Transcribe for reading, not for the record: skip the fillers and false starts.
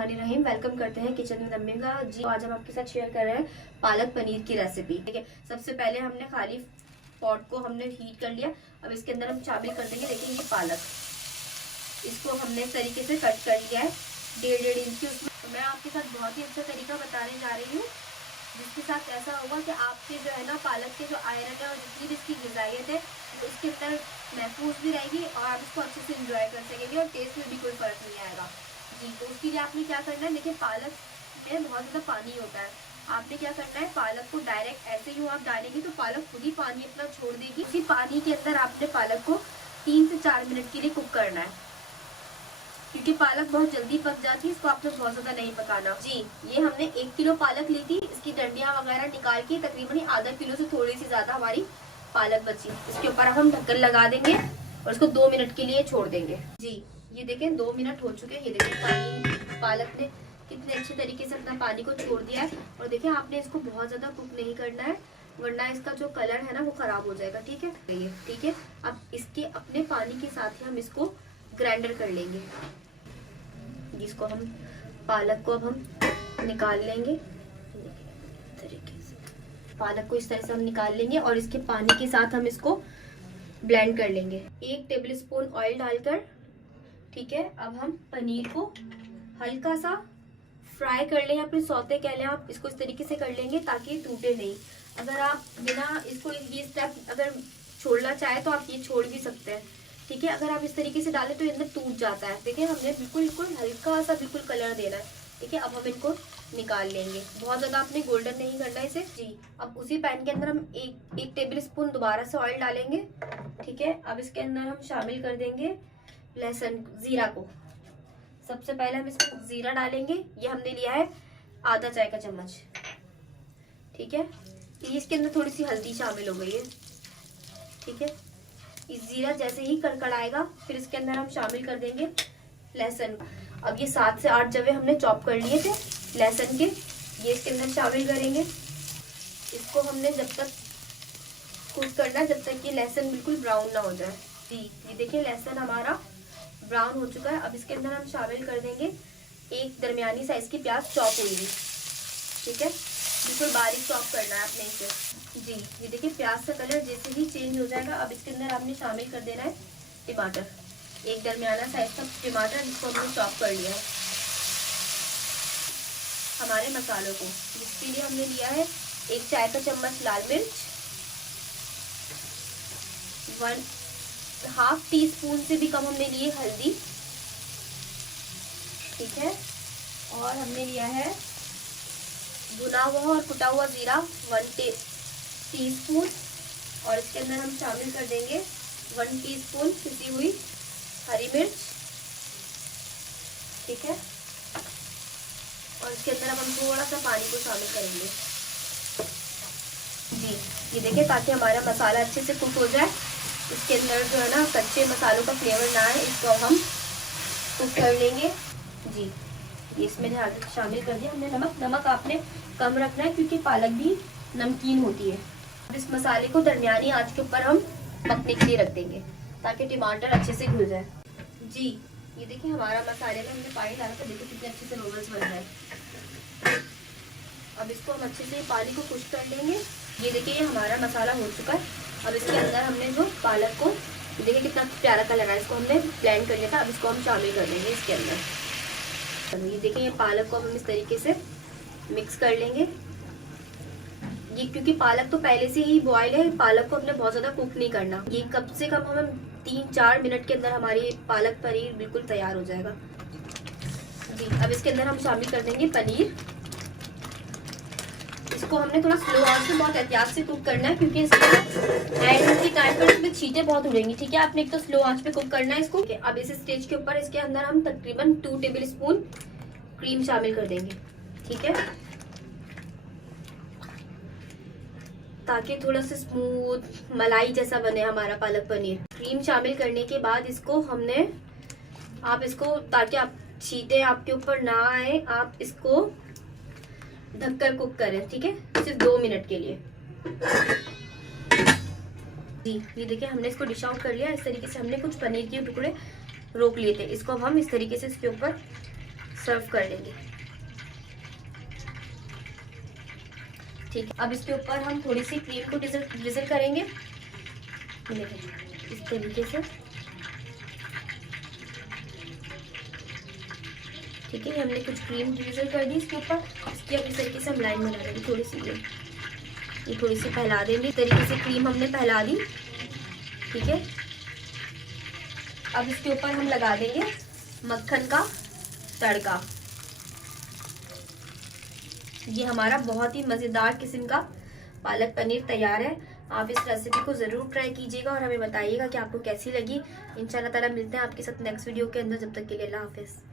बिस्मिल्लाहिर्रहमानिर्रहीम। वेलकम करते हैं किचन विद अम्मी का जी। आज हम आपके साथ शेयर कर रहे हैं पालक पनीर की रेसिपी। ठीक है, सबसे पहले हमने खाली पॉट को हमने हीट कर लिया। अब इसके अंदर हम शामिल कर देंगे, देखिए ये पालक, इसको हमने इस तरीके से कट कर लिया है 1.5 इंच की। उसमें तो मैं आपके साथ बहुत ही अच्छा तरीका बताने जा रही हूँ, जिसके साथ ऐसा होगा कि आपके जो है ना पालक के जो आयरन है और जितनी भी इसकी ग़िज़ाइयत है वो इसके अंदर महफूज भी रहेगी और आप इसको अच्छे से इंजॉय कर सकेंगे और टेस्ट में भी कोई फ़र्क नहीं आएगा जी। तो उसके लिए आपने क्या करना है, देखिए पालक में बहुत ज़्यादा पानी होता है। आपने क्या करना है, पालक को डायरेक्ट ऐसे ही आप डालेंगे तो पालक खुद ही पानी अपना छोड़ देगी। इसी पानी के अंदर आपने पालक को 3 से 4 मिनट के लिए कुक करना है, क्योंकि पालक बहुत जल्दी पक जाती है, इसको आपने बहुत ज़्यादा नहीं पकाना जी। ये हमने 1 किलो पालक ली थी, इसकी डंडियाँ वगैरह निकाल के तकरीबन आधा किलो से थोड़ी सी ज़्यादा हमारी पालक बची। इसके ऊपर हम ढक्कन लगा देंगे और इसको 2 मिनट के लिए छोड़ देंगे जी। ये देखें 2 मिनट हो चुके हैं। ये देखें पालक ने कितने अच्छे तरीके से अपना पानी को छोड़ दिया है। और देखिए आपने इसको बहुत ज़्यादा कुक नहीं करना है, वरना इसका जो कलर है ना वो ख़राब हो जाएगा। ठीक है, ठीक है। अब इसके अपने पानी के साथ ही हम इसको ग्राइंडर कर लेंगे, जिसको हम पालक को अब हम निकाल लेंगे तरीके से। पालक को इस तरह से हम निकाल लेंगे और इसके पानी के साथ हम इसको ब्लेंड कर लेंगे। 1 टेबलस्पून ऑयल डालकर, ठीक है। अब हम पनीर को हल्का सा फ्राई कर लें या फिर सौते कह लें, आप इसको इस तरीके से कर लेंगे ताकि टूटे नहीं। अगर आप बिना इसको ये स्टेप अगर छोड़ना चाहे तो आप ये छोड़ भी सकते हैं, ठीक है। अगर आप इस तरीके से डालें तो ये अंदर टूट जाता है। देखिए हमने बिल्कुल हल्का सा बिल्कुल कलर देना है, ठीक है। अब हम इनको निकाल लेंगे, बहुत ज़्यादा आपने गोल्डन नहीं करना है इसे जी। अब उसी पैन के अंदर हम एक टेबलस्पून दोबारा से ऑयल डालेंगे, ठीक है। अब इसके अंदर हम शामिल कर देंगे लहसुन, ज़ीरा को। सबसे पहले हम इसमें ज़ीरा डालेंगे, ये हमने लिया है आधा चाय का चम्मच, ठीक है। इसके अंदर थोड़ी सी हल्दी शामिल हो गई है, ठीक है। इस ज़ीरा जैसे ही कड़कड़ाएगा फिर इसके अंदर हम शामिल कर देंगे लहसुन। अब ये 7 से 8 जवे हमने चॉप कर लिए थे लहसुन के, ये इसके अंदर शामिल करेंगे। इसको हमने जब तक कुक करना जब तक कि लहसुन बिल्कुल ब्राउन ना हो जाए जी। ये देखिए लहसुन हमारा ब्राउन हो चुका है। अब इसके अंदर हम शामिल कर देंगे एक दरमियानी साइज की प्याज चॉप हुई हुई, ठीक है। बिल्कुल बारीक चॉप करना है आपने इसे जी। ये देखिए प्याज का कलर जैसे ही चेंज हो जाएगा, अब इसके अंदर आपने शामिल कर देना है टमाटर, एक दरमियाना साइज का टमाटर जिसको हमने चॉप कर लिया है। हमारे मसालों को, जिसके लिए हमने लिया है 1 चाय का चम्मच लाल मिर्च, 1/2 टीस्पून से भी कम हमने लिए हल्दी, ठीक है। और हमने लिया है भुना हुआ और कुटा हुआ जीरा 1 टीस्पून। और इसके अंदर हम शामिल कर देंगे 1 टीस्पून पिसी हुई हरी मिर्च, ठीक है। और इसके अंदर अब हम थोड़ा सा पानी को शामिल करेंगे जी। ये देखिए ताकि हमारा मसाला अच्छे से कुक हो जाए, इसके अंदर जो है ना कच्चे मसालों का फ्लेवर ना आए, इसको हम कुक कर लेंगे जी। ये इसमें शामिल कर दिया हमने नमक आपने कम रखना है क्योंकि पालक भी नमकीन होती है। अब इस मसाले को दरमियानी आंच के ऊपर हम पकने के लिए रख देंगे ताकि टमाटर अच्छे से घुल जाए जी। ये देखिए हमारा मसाले में हमने पानी डाला था, देखिए कितने अच्छे से नूडल्स बन रहे हैं। अब इसको हम अच्छे से पानी को खुश्क कर लेंगे। ये देखिए ये हमारा मसाला हो चुका है। अब इसके अंदर हमने जो पालक को, देखिए कितना प्यारा कलर है, इसको हमने ब्लेंड कर लिया था। अब इसको हम शामिल कर देंगे इसके अंदर। ये देखिए ये पालक को हम इस तरीके से मिक्स कर लेंगे। ये क्योंकि पालक तो पहले से ही बॉयल है, पालक को हमने बहुत ज़्यादा कुक नहीं करना। ये कम से कम हम 3-4 मिनट के अंदर हमारी पालक पनीर बिल्कुल तैयार हो जाएगा जी। अब इसके अंदर हम शामिल कर देंगे पनीर। इसको हमने थोड़ा स्लो आंच पे बहुत एहतियात से कुक करना है क्योंकि इसके एंड के टाइम पर इसमें छींटे बहुत उड़ेंगी, ठीक है। आपने एक तो स्लो आंच पे कुक करना है इसको। अब इस स्टेज के ऊपर इसके अंदर हम तकरीबन 2 टेबलस्पून क्रीम शामिल कर देंगे, ठीक है, ताकि थोड़ा सा स्मूथ मलाई जैसा बने हमारा पालक पनीर। क्रीम शामिल करने के बाद इसको हमने, आप इसको ताकि आप छींटे आपके ऊपर ना आए, आप इसको ढककर कुक करें, ठीक है, सिर्फ 2 मिनट के लिए जी। ये देखिए हमने इसको डिश आउट कर लिया। इस तरीके से हमने कुछ पनीर के टुकड़े रोक लिए थे, इसको हम इस तरीके से इसके ऊपर सर्व कर लेंगे। ठीक है, अब इसके ऊपर हम थोड़ी सी क्रीम को drizzle करेंगे। देखिए इस तरीके से। ठीक है, हमने कुछ क्रीम drizzle कर दी इसके ऊपर। इसकी अब इस तरीके से हम लाइन बना देंगे थोड़ी सी। ये थोड़ी सी फैला देंगे। इस तरीके से क्रीम हमने फैला दी। ठीक है, अब इसके ऊपर हम लगा देंगे मक्खन का तड़का। ये हमारा बहुत ही मज़ेदार किस्म का पालक पनीर तैयार है। आप इस रेसिपी को ज़रूर ट्राई कीजिएगा और हमें बताइएगा कि आपको कैसी लगी। इंशाल्लाह ताला मिलते हैं आपके साथ नेक्स्ट वीडियो के अंदर। जब तक के लिए अल्लाह हाफिज़।